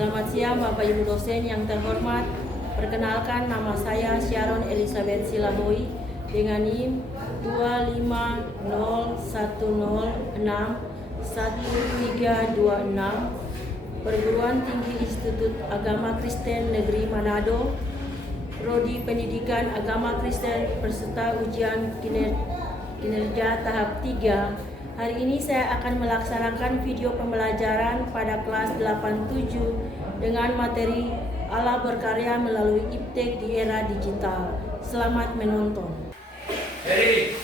Selamat siang Bapak Ibu dosen yang terhormat. Perkenalkan, nama saya Sharon Elizabeth Silahui dengan NIM 25010611326, Perguruan Tinggi Institut Agama Kristen Negeri Manado, Prodi Pendidikan Agama Kristen peserta ujian kinerja tahap 3. Hari ini saya akan melaksanakan video pembelajaran pada kelas 87 dengan materi Allah berkarya melalui iptek di era digital. Selamat menonton. Jadi,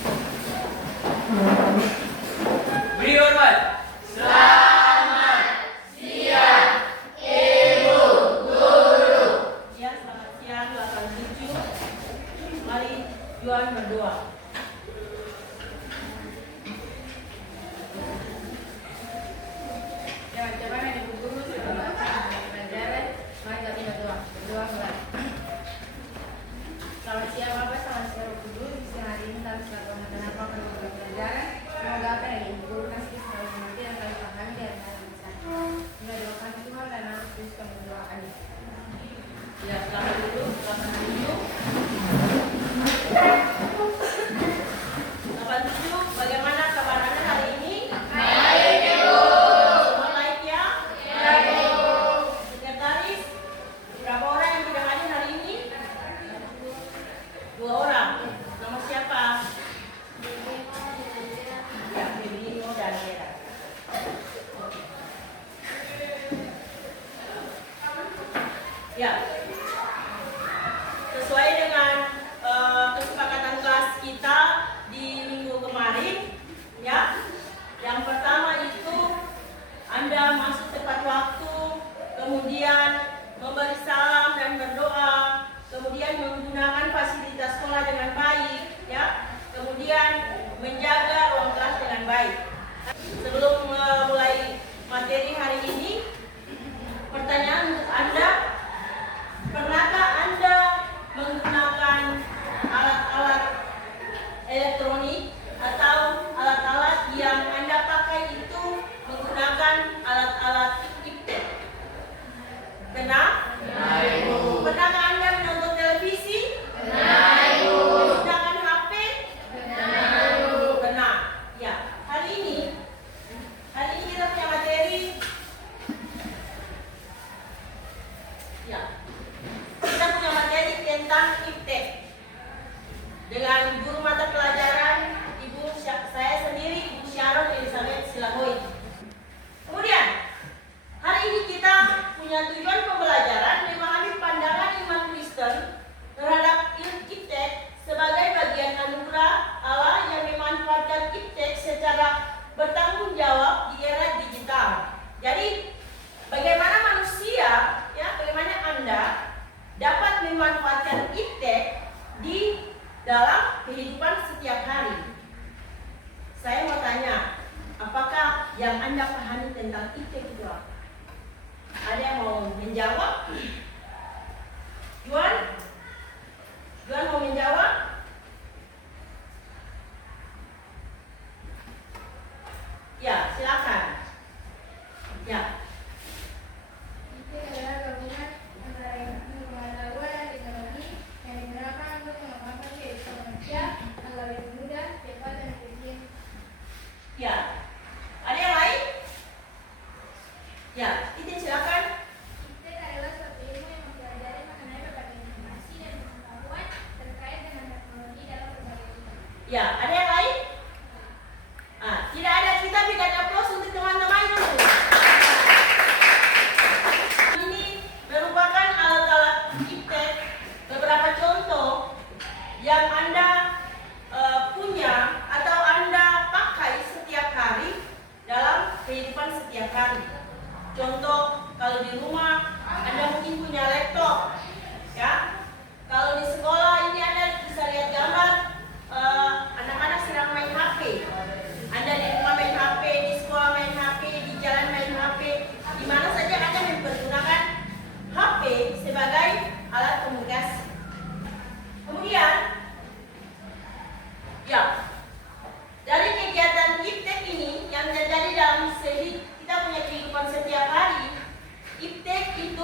beri hormat. Selamat siang, Ibu Guru. Ya, selamat siang 87. Mari Juan berdoa. Selamat siang Bapak, selamat siang Ibu Guru. Di hari ini kami selalu mengadakan pembelajaran. Semoga apa yang Ibu Guru kasih selalu mengerti dan kami pahami dan kami bisa. Mendoakan Tuhan dan harus bisa mendoakannya. Ya, selamat dulu, selamat dulu. 87, bagaimana kabar Anda hari ini? Baik, Ibu. Semua baik ya? Ya, Ibu. Sekretaris, berapa orang yang tidak hadir hari ini? 2 orang. Nama siapa? Ya, Febrio dan Hera. Ya, sesuai dengan kesepakatan kelas kita di minggu kemarin, ya. Yang pertama itu Anda masuk tepat waktu, kemudian memberi salam dan berdoa, kemudian menggunakan fasilitas sekolah dengan baik, ya. Kemudian menjaga ruang kelas dengan baik. Sebelum mulai materi hari ini, pertanyaan untuk Anda, pernahkah Anda menggunakan alat-alat elektronik atau alat-alat yang Anda pakai itu menggunakan alat-alat iptek? Pernah? Nah, Ibu. Pernahkah Anda menonton televisi? Nah, Ibu. Menggunakan HP? Nah, Ibu. Pernah. Ya, hari ini kita punya materi. Ya, kita punya materi tentang iptek dengan guru mata pelajaran saya sendiri, Ibu Sharon Elizabeth Silahui. Kemudian hari ini kita punya tujuan pembelajaran memahami pandangan iman Kristen terhadap iptek sebagai bagian anugerah Allah yang memanfaatkan iptek secara bertanggung jawab di era digital. Jadi bagaimana manusia, ya, bagaimana Anda dapat memanfaatkan iptek di dalam kehidupan setiap hari. Saya mau tanya, apakah yang Anda pahami tentang iptek itu apa? Ada yang mau menjawab? Juan mau menjawab? Ya, silakan. Ya. Itu adalah gabungan antara ilmu pengetahuan dan teknologi yang digunakan untuk mengembangkan kehidupan manusia agar lebih mudah, cepat, dan efisien. Ya. Ada yang lain? Ya, Titin silakan. Iptek adalah suatu ilmu yang mempelajari mengenai berbagai informasi dan pengetahuan terkait dengan teknologi dalam berbagai bidang. Ya, ada yang lain? Tidak ada, kita berikan aplaus untuk teman-teman dulu. Ini merupakan alat-alat iptek, beberapa contoh yang Anda punya atau Anda pakai setiap hari dalam kehidupan setiap hari. Contoh, kalau di rumah Anda mungkin punya laptop, ya. Kalau di sekolah ini Anda bisa lihat gambar anak-anak sedang main HP. Anda di rumah main HP, di sekolah main HP, di jalan main HP, di mana saja Anda mempergunakan HP sebagai alat komunikasi. Kemudian, ya, dari kegiatan iptek ini yang terjadi dalam kita punya kehidupan setiap hari, iptek itu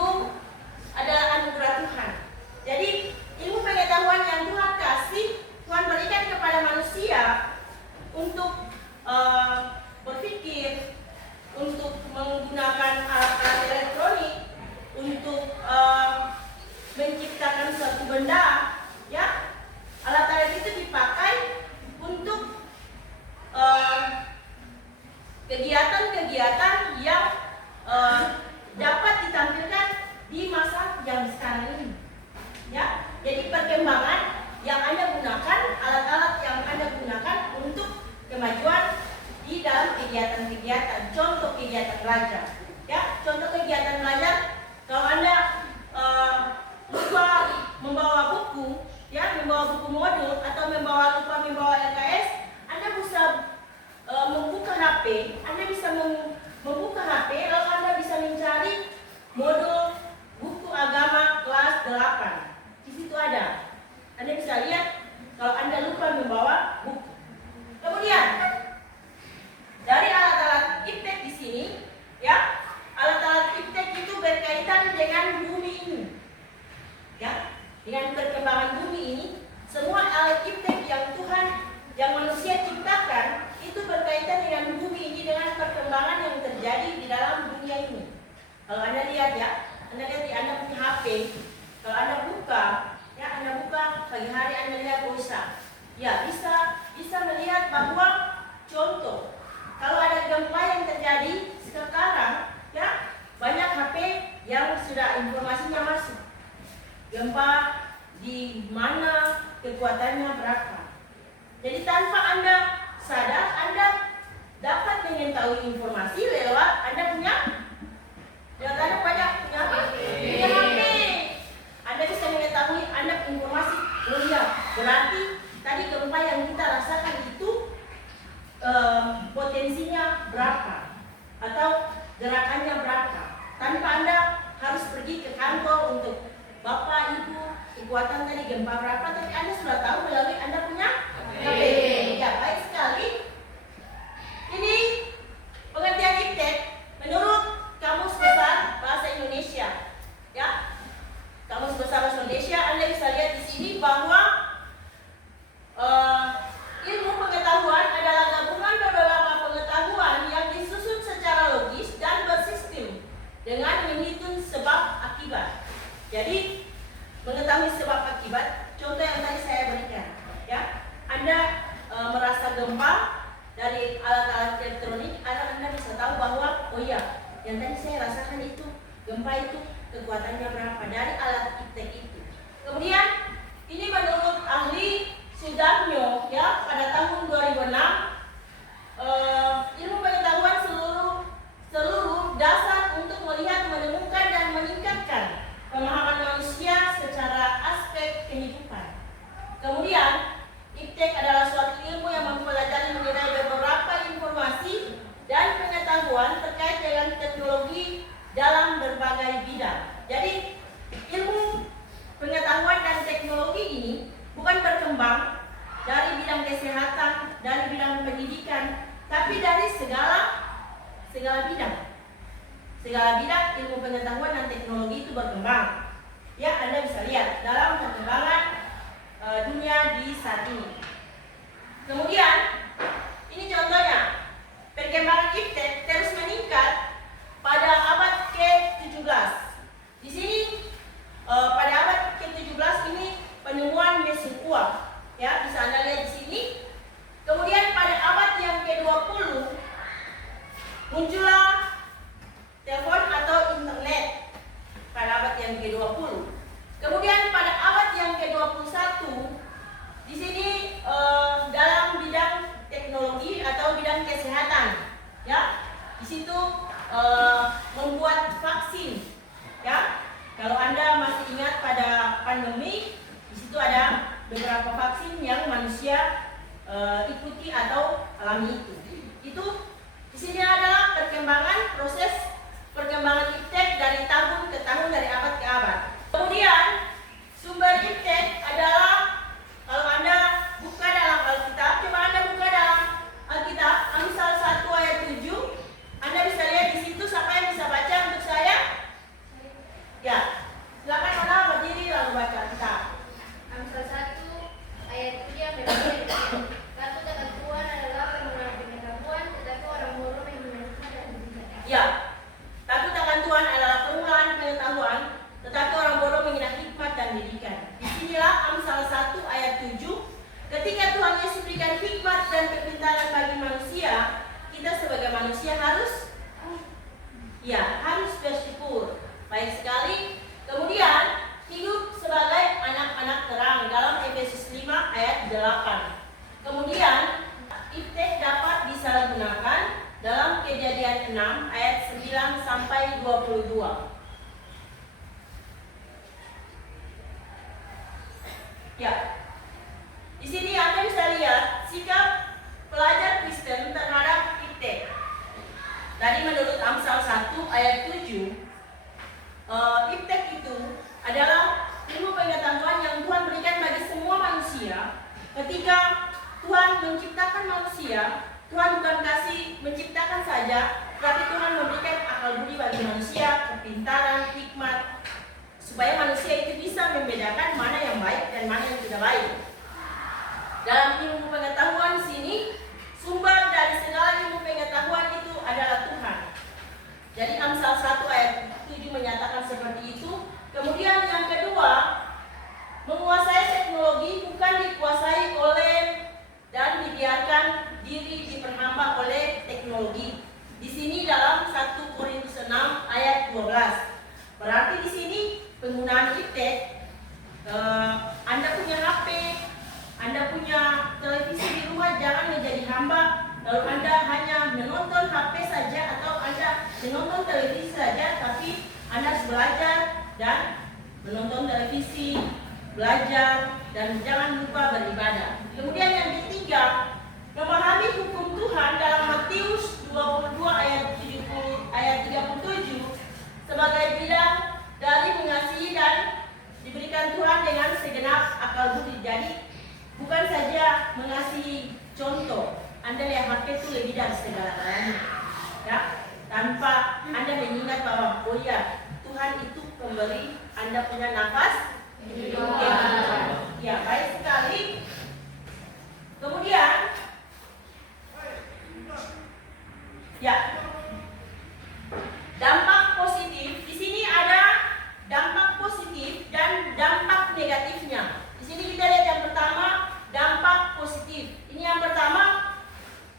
benda, ya, alat-alat itu dipakai untuk kegiatan-kegiatan yang dapat ditampilkan di masa yang sekarang ini. Ya, jadi perkembangan yang Anda gunakan, alat-alat yang Anda gunakan untuk kemajuan di dalam kegiatan-kegiatan. Contoh kegiatan belajar. Ya, contoh kegiatan belajar. Kalau Anda lupa membawa buku, ya, membawa buku modul atau lupa membawa LKS, Anda bisa membuka HP. Anda bisa membuka HP, lalu Anda bisa mencari modul buku agama kelas 8. Di situ ada. Anda bisa lihat kalau Anda lupa membawa buku. Kemudian dari alat-alat iptek di sini, ya, alat-alat iptek itu berkaitan dengan bumi ini, ya, dengan perkembangan bumi ini. Semua alat iptek yang manusia ciptakan itu berkaitan dengan bumi ini, dengan perkembangan yang terjadi di dalam dunia ini. Kalau Anda lihat, ya, Anda lihat di Anda punya HP. Kalau Anda buka, ya, Anda buka pagi hari, Anda lihat ya, bisa melihat bahwa contoh kalau ada gempa yang terjadi sekarang, ya, banyak HP yang sudah informasinya masuk. Gempa di mana, kekuatannya berapa. Jadi tanpa Anda sadar, Anda dapat mengetahui informasi lewat Anda punya HP. Anda bisa mengetahui Anda informasi. Oh iya, berarti tadi gempa yang kita rasakan itu potensinya berapa atau gerakannya berapa. Tanpa Anda harus pergi ke kantor untuk Bapak Ibu kekuatan tadi gempa berapa, tapi Anda sudah tahu melalui Anda punya HP. Ya, baik sekali. Ini pengertian iptek menurut Kamus Besar Bahasa Indonesia. Ya, Kamus Besar Bahasa Indonesia, Anda bisa lihat di sini bahwa ilmu pengetahuan adalah gabungan beberapa pengetahuan yang disusun secara logis dan bersistem dengan menghitung sebab akibat. Jadi mengetahui sebab akibat, contoh yang tadi saya berikan, ya, Anda merasa gempa dari alat-alat elektronik, Anda bisa tahu bahwa oh iya, yang tadi saya rasakan itu gempa itu kekuatannya berapa dari alat iptek itu. Kemudian ini menurut ahli Sudarnyo, ya, pada tahun 2006, ilmu pengetahuan seluruh dasar untuk melihat, menemukan dan meningkatkan pemahaman manusia secara aspek kehidupan. Kemudian iptek adalah suatu ilmu yang mempelajari mengenai beberapa informasi dan pengetahuan terkait dengan teknologi dalam berbagai bidang. Jadi ilmu pengetahuan dan teknologi ini bukan berkembang dari bidang kesehatan, dari bidang pendidikan, tapi dari segala bidang. Segala bidang ilmu pengetahuan dan teknologi itu berkembang. Ya, Anda bisa lihat dalam perkembangan dunia di saat ini. Kemudian ini contohnya, perkembangan iptek terus meningkat pada abad ke-17. Di sini pada abad ke-17 ini penemuan mesin uap, ya, bisa Anda lihat di sini. Kemudian pada abad yang ke-20 muncullah telepon atau internet pada abad yang ke-20. Kemudian pada abad yang ke-21 di sini dalam bidang teknologi atau bidang kesehatan, ya, di situ membuat vaksin, ya. Kalau Anda masih ingat pada pandemi, di situ ada beberapa vaksin yang manusia ikuti atau alami itu. Itu di sini adalah proses perkembangan iptek dari tahun ke tahun, dari abad ke abad. Kemudian sumber iptek adalah, kalau Anda buka dalam Alkitab, coba Anda buka dalam Alkitab, Amsal 1 ayat 7, Anda bisa lihat di situ. Siapa yang bisa baca untuk saya? Ya, silakan Anda berdiri lalu baca Alkitab. Amsal 1 ayat 7 yang berbeda. Takut akan Tuhan adalah pengetahuan, tetapi orang bodoh yang menantikan dan berbicara. Ya, takut akan Tuhan adalah Ya, di sini Anda bisa lihat sikap pelajar Kristen terhadap iptek. Tadi menurut Amsal 1 ayat 7, iptek itu adalah ilmu pengetahuan yang Tuhan berikan bagi semua manusia. Ketika Tuhan menciptakan manusia, Tuhan bukan kasih menciptakan saja, tapi Tuhan memberikan akal budi bagi manusia, kepintaran, hikmat, supaya manusia itu bisa membedakan mana yang baik dan mana yang tidak baik. Dalam ilmu pengetahuan sini, sumber dari segala ilmu pengetahuan itu adalah Tuhan. Jadi Amsal 1 ayat 7 menyatakan seperti itu. Kemudian yang kedua, menguasai teknologi bukan dikuasai oleh dan dibiarkan diri diperhamba oleh teknologi. Di sini dalam 1 Korintus 6 ayat 12. Berarti di sini penggunaan iptek, Anda punya HP, Anda punya televisi di rumah, jangan menjadi hamba. Lalu Anda hanya menonton HP saja atau Anda menonton televisi saja, tapi Anda harus belajar dan menonton televisi, belajar, dan jangan lupa beribadah. Kemudian yang ketiga, memahami hukum Tuhan dalam Matius 22 ayat 37 sebagai bidang dari mengasihi dan diberikan Tuhan dengan segenap akal budi. Jadi bukan saja mengasihi, contoh Anda lihat HP itu lebih dari segala-galanya, ya, tanpa Anda mengingat bahwa oh ya, Tuhan itu pemberi Anda punya nafas hidup. Ya, baik sekali. Kemudian ya, dampak positif. Di sini ada dampak positif dan dampak negatifnya. Di sini kita lihat yang pertama, dampak positif. Ini yang pertama,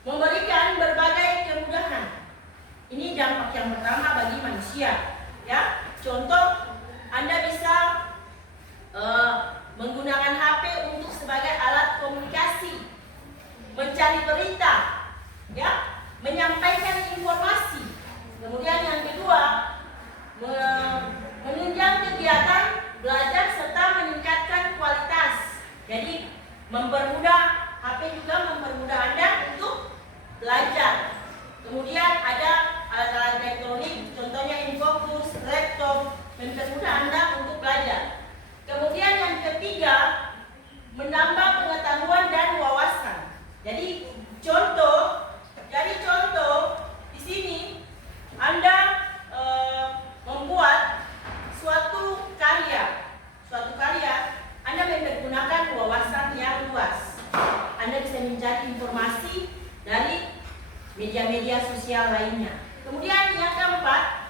memberikan berbagai kemudahan. Ini dampak yang pertama bagi manusia, ya. Contoh, Anda bisa menggunakan HP untuk sebagai alat komunikasi, mencari berita, ya, menyampaikan informasi. Kemudian yang kedua, menunjang kegiatan belajar serta meningkatkan kualitas. Jadi mempermudah, HP juga mempermudah Anda untuk belajar. Kemudian ada alat-alat elektronik, contohnya infocus, laptop, mempermudah Anda untuk belajar. Kemudian yang ketiga, menambah pengetahuan dan wawasan. Jadi contoh di sini Anda membuat suatu karya, Anda mempergunakan wawasan yang luas. Anda bisa mencari informasi dari media-media sosial lainnya. Kemudian yang keempat,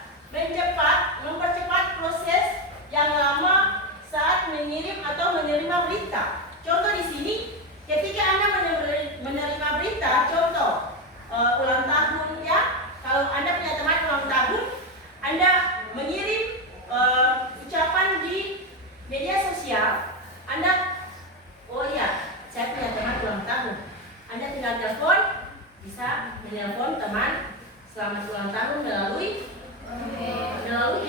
mempercepat proses yang lama saat mengirim atau menerima berita. Contoh di sini, ketika Anda menerima berita, contoh ulang tahun, ya, kalau Anda punya teman ulang tahun, Anda mengirim ucapan di media sosial, Anda, oh iya, saya punya teman ulang tahun. Anda tinggal telepon, bisa menelpon teman selamat ulang tahun melalui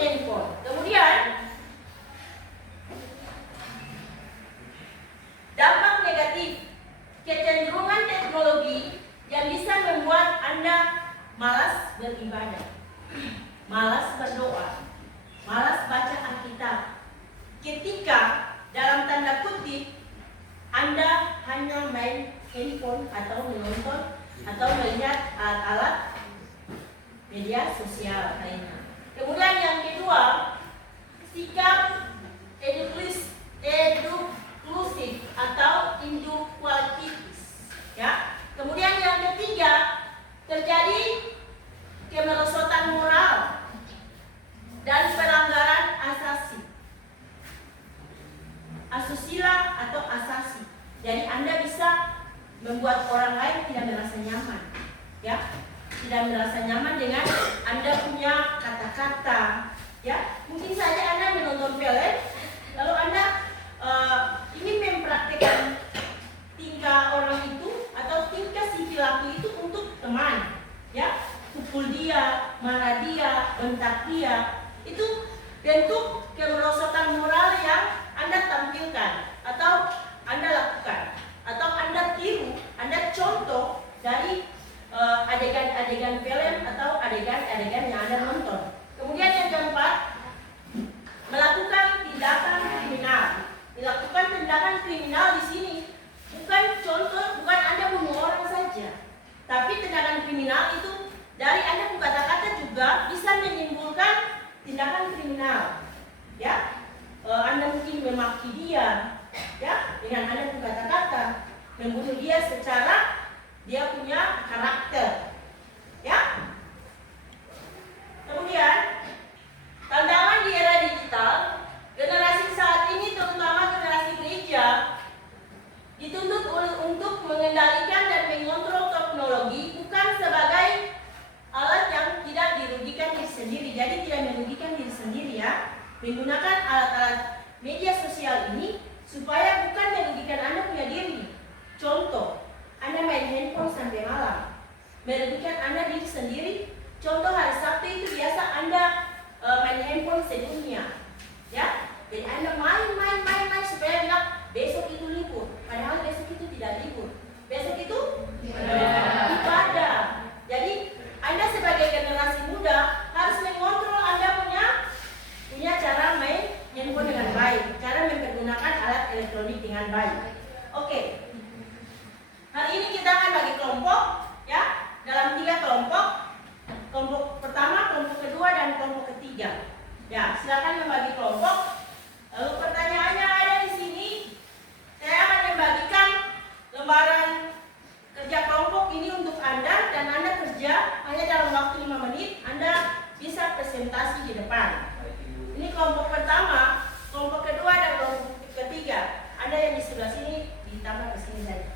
handphone. Kemudian dampak negatif, kecenderungan teknologi yang bisa membuat Anda malas beribadah, malas berdoa, malas baca Alkitab. Ketika dalam tanda kutip Anda hanya main handphone atau menonton atau melihat alat-alat media sosial lainnya. Kemudian yang kedua, sikap eduklusif atau indukualitis, ya. Kemudian yang ketiga, terjadi kemerosotan moral dan pelanggaran asusila atau asasi. Jadi Anda bisa membuat orang lain tidak merasa nyaman, ya, tidak merasa nyaman dengan Anda punya kata-kata, ya. Mungkin saja Anda menonton film, lalu Anda ingin mempraktikkan tingkah orang itu atau tingkah si pelaku itu untuk teman, ya, pukul dia, marah dia, bentak dia. Itu bentuk kemerosotan moral yang Anda tampilkan, atau kriminal, ya. Anda mungkin memaki dia, ya, dengan Anda punya kata-kata, membunuh dia secara dia punya karakter, ya. Kemudian tantangan di era digital, generasi saat ini terutama generasi gereja dituntut untuk mengendalikan dan mengontrol teknologi bukan sebagai alat yang tidak dirugikan diri sendiri. Jadi tidak merugikan diri sendiri, ya. Menggunakan alat-alat media sosial ini supaya bukan merugikan Anda punya diri. Contoh, Anda main handphone sampai malam, merugikan Anda diri sendiri. Contoh hari Sabtu itu biasa Anda main handphone sedunia, ya. Jadi Anda main supaya bilang besok itu libur, padahal besok itu tidak libur. Besok itu ibadah. Jadi Anda sebagai generasi muda harus mengontrol Anda punya cara main handphone dengan baik, cara mempergunakan alat elektronik dengan baik. Oke. Hari ini kita akan bagi kelompok, ya, dalam 3 kelompok. Kelompok pertama, kelompok kedua, dan kelompok ketiga. Ya, silakan membagi kelompok. Lalu pertanyaannya ada di sini. Saya akan membagikan lembaran kerja kelompok ini untuk Anda, dan Anda kerja hanya dalam waktu 5 menit. Anda bisa presentasi di depan. Ini kelompok pertama, kelompok kedua, dan kelompok ketiga. Anda yang di sebelah sini ditambah ke sini saja.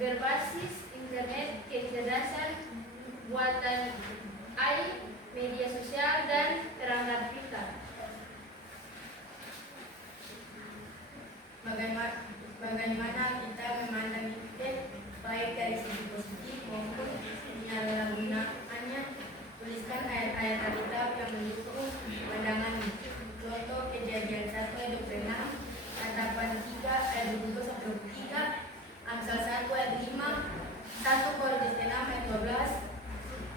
berbasis internet, kecerdasan buatan AI, media sosial, dan perangkat pintar. Bagaimana kita memandang internet baik dari segi positif maupun penyalahgunaannya? Tuliskan ayat-ayat Alkitab yang mendukung pandangan. Contoh Kejadian 1 ayat 26, Katapan 3 ayat 22-23, Amsal 1 ayat 5, 1 Korintus 6 ayat 12,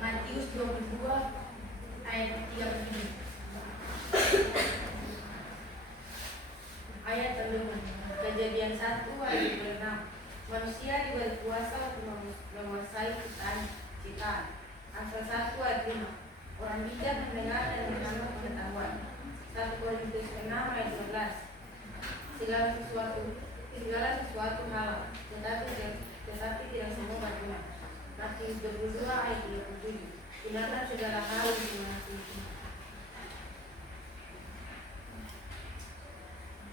Matius 22 ayat 37. Ayat terlebih Kejadian 1 ayat 26, manusia diberi kuasa untuk menguasai ciptaan. Amsal 1 ayat 5, orang bijak mendengar dan menambah pengetahuan. 1 Korintus 6 ayat 11, segala sesuatu halal, tetapi tidak semua berguna. Matius 22 ayat 37, tinggalkan segala hal di mana-mana.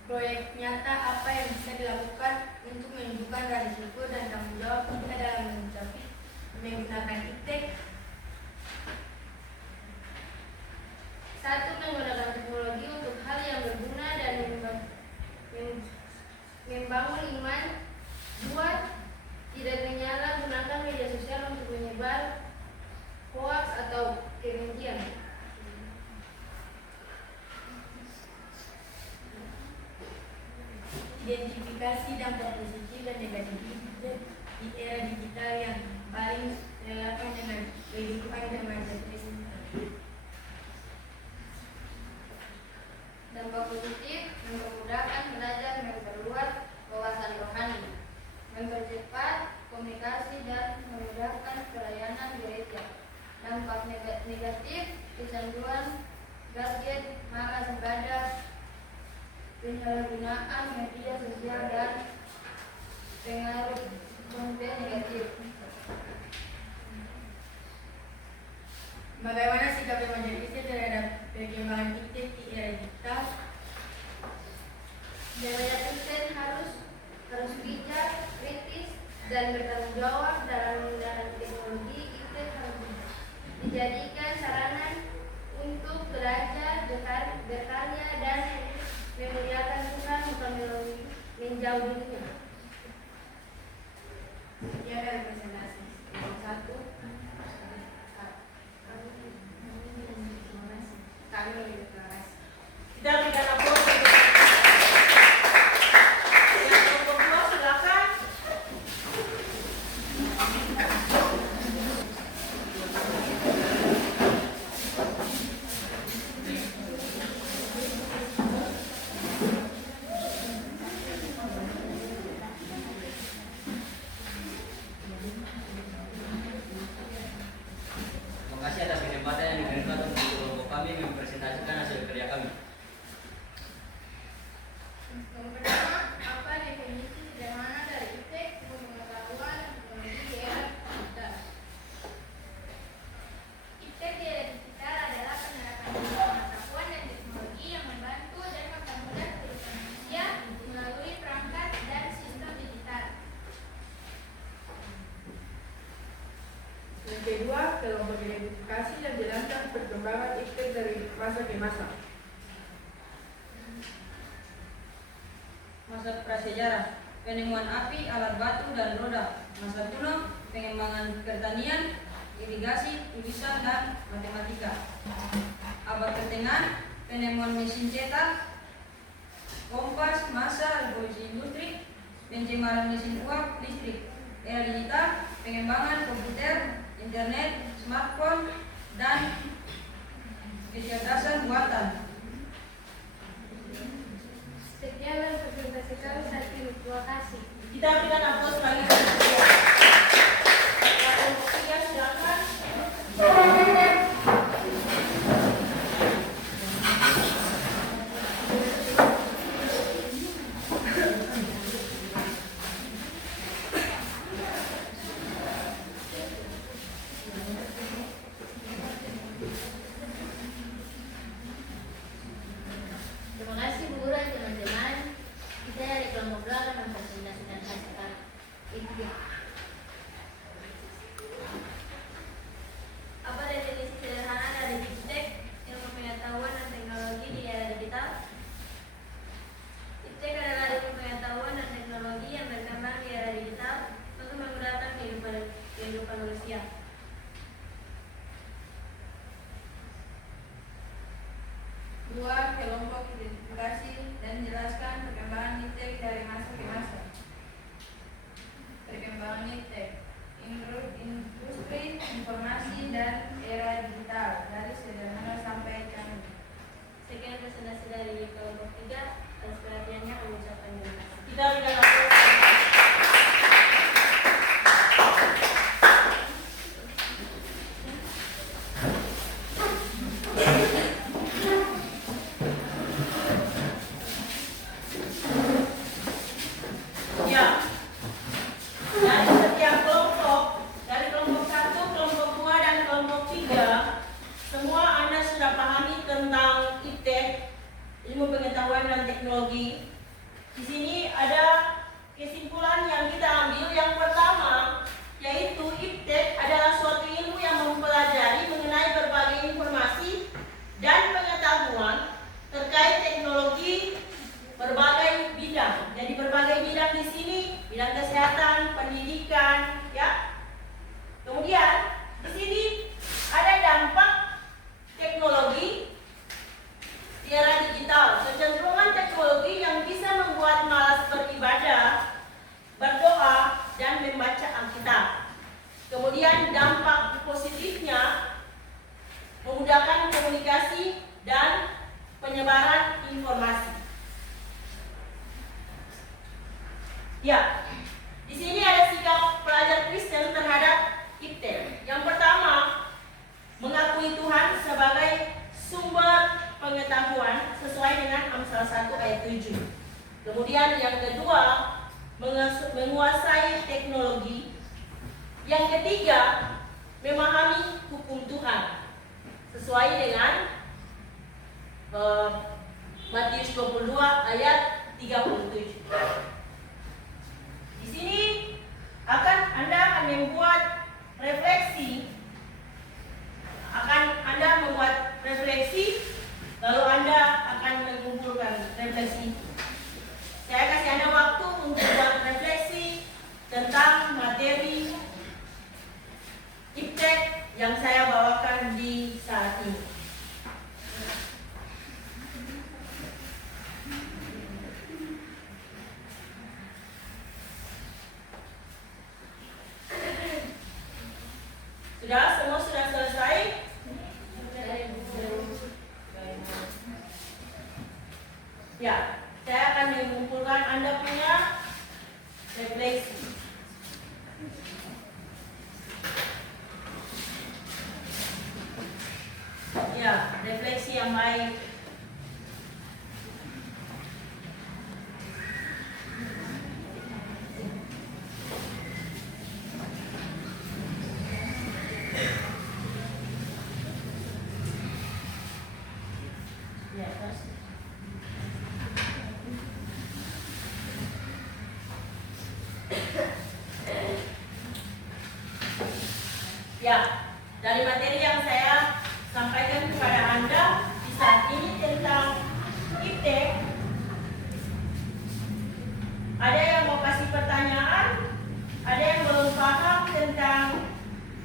Proyek nyata apa yang bisa dilakukan untuk menunjukkan risiko dan tanggung jawab kita dalam menggunakan iptek? 1. Menggunakan teknologi untuk hal yang berguna dan membangun iman. 2. Tidak menyalahgunakan saling dengan kehidupan dan masyarakat. Dampak positif mempermudahkan belajar memperluas wawasan rohani, mempercepat komunikasi dan memudahkan pelayanan gereja. Dampak negatif kecanduan gadget, malas ibadah, penyalahgunaan media sosial dan pengaruh konten negatif. Bagaimana sikap remaja Kristen terhadap perkembangan TikTok di era digital? Remaja Kristen harus bijak, kritis, dan bertanggung jawab dalam menggunakan teknologi. Itu harus dijadikan sarana untuk belajar, berkarya, dan memuliakan Tuhan, bukan menjauhinya. Sekian dari presentasi. Satu. Kami deklarasi. Kita berikan aplaus. Yang kelompok 2 silakan. Terima kasih atas kesempatan yang diberikan untuk kelompok kami mempresentasikan hasil kerja kami. Yang pertama, apa definisi sederhana dari ITEK untuk pengetahuan teknologi di era digital? ITEK di era digital adalah penerapan pengetahuan dan teknologi yang membantu dan mempermudah kehidupan manusia melalui perangkat dan sistem digital. Yang kedua, kelompok identifikasi dan jelaskan perkembangan ITEK dari masa ke masa. Masa prasejarah, penemuan api, alat batu, dan roda. Masa kuno, pengembangan pertanian, irigasi, tulisan, dan matematika. Abad pertengahan, penemuan mesin cetak, kompas, masa, revolusi industri, pencemaran mesin uap, listrik. Era digital, pengembangan komputer, internet, smartphone, dan kecerdasan buatan. Sekian dari presentasi kami saat ini. Terima kasih. Kita berikan aplaus lagi. Yang kelompok 3 silakan. Terima kasih Bu Guru dan teman-teman. Kita dari kelompok 2 akan mempresentasikan hasil ITEK. Apa definisi sederhana dari ITEK, ilmu pengetahuan dan teknologi di era digital? ITEK adalah ilmu pengetahuan dan teknologi yang berkembang di era digital untuk memudahkan kehidupan manusia. Dua, kelompok identifikasi dan jelaskan perkembangan ITEK dari masa ke masa. Perkembangan ITEK, industri, informasi, dan era digital dari sederhana sampai canggih. Sekian presentasi dari kelompok 3. Atas perhatiannya kami ucapkan terima kasih. Kita berikan aplaus. Kemudian dampak positifnya memudahkan komunikasi dan penyebaran informasi. Ya, di sini ada sikap pelajar Kristen terhadap iptek. Yang pertama, mengakui Tuhan sebagai sumber pengetahuan sesuai dengan Amsal 1 ayat 7. Kemudian yang kedua, menguasai teknologi. Yang ketiga, memahami hukum Tuhan sesuai dengan Matius 22 ayat 37. Di sini Anda akan membuat refleksi, lalu Anda akan mengumpulkan refleksi. Saya kasih Anda waktu untuk buat refleksi tentang materi iptek yang saya bawakan di saat ini. Semua sudah selesai? Ya, saya akan mengumpulkan Anda punya refleksi. Ya, refleksi yang baik. Ya, terus. Ya, dari materi yang saya sampaikan kepada Anda di saat ini tentang iptek, ada yang mau kasih pertanyaan, ada yang belum paham tentang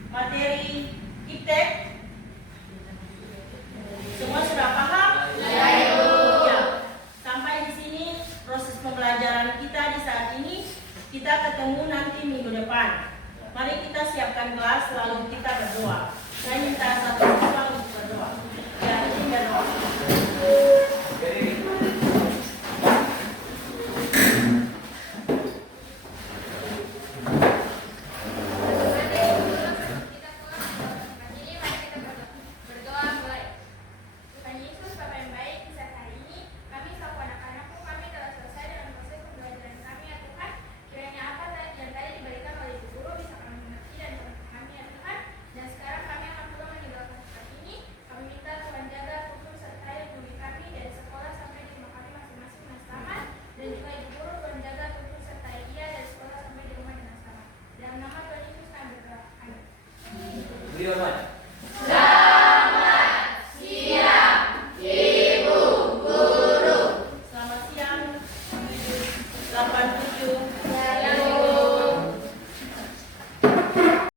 materi iptek? Semua sudah paham? Ya. Sampai di sini proses pembelajaran kita di saat ini. Kita ketemu nanti minggu depan. Mari kita siapkan kelas lalu kita berdoa. Saya minta satu orang untuk berdoa. Ya, ini berdoa. Berdoa mulai. Tuhan Yesus, Bapa yang baik, di saat hari ini kami selaku anak-anakmu, kami telah selesai dalam proses pembelajaran kami ya Tuhan. Kiranya apa yang tadi diberikan oleh Ibu Guru bisa kami mengerti dan kami pahami ya Tuhan. Dan sekarang kami akan pulang meninggalkan tempat ini. Kami minta Tuhan jaga, tuntun sertai lindungi kami dari sekolah sampai di rumah kami masing-masing dengan selamat. Dan juga Ibu Guru, Tuhan jaga, tuntun sertai dia dari sekolah sampai di rumah dengan selamat. Dalam nama Tuhan Yesus kami berdoa. Amin. Beliau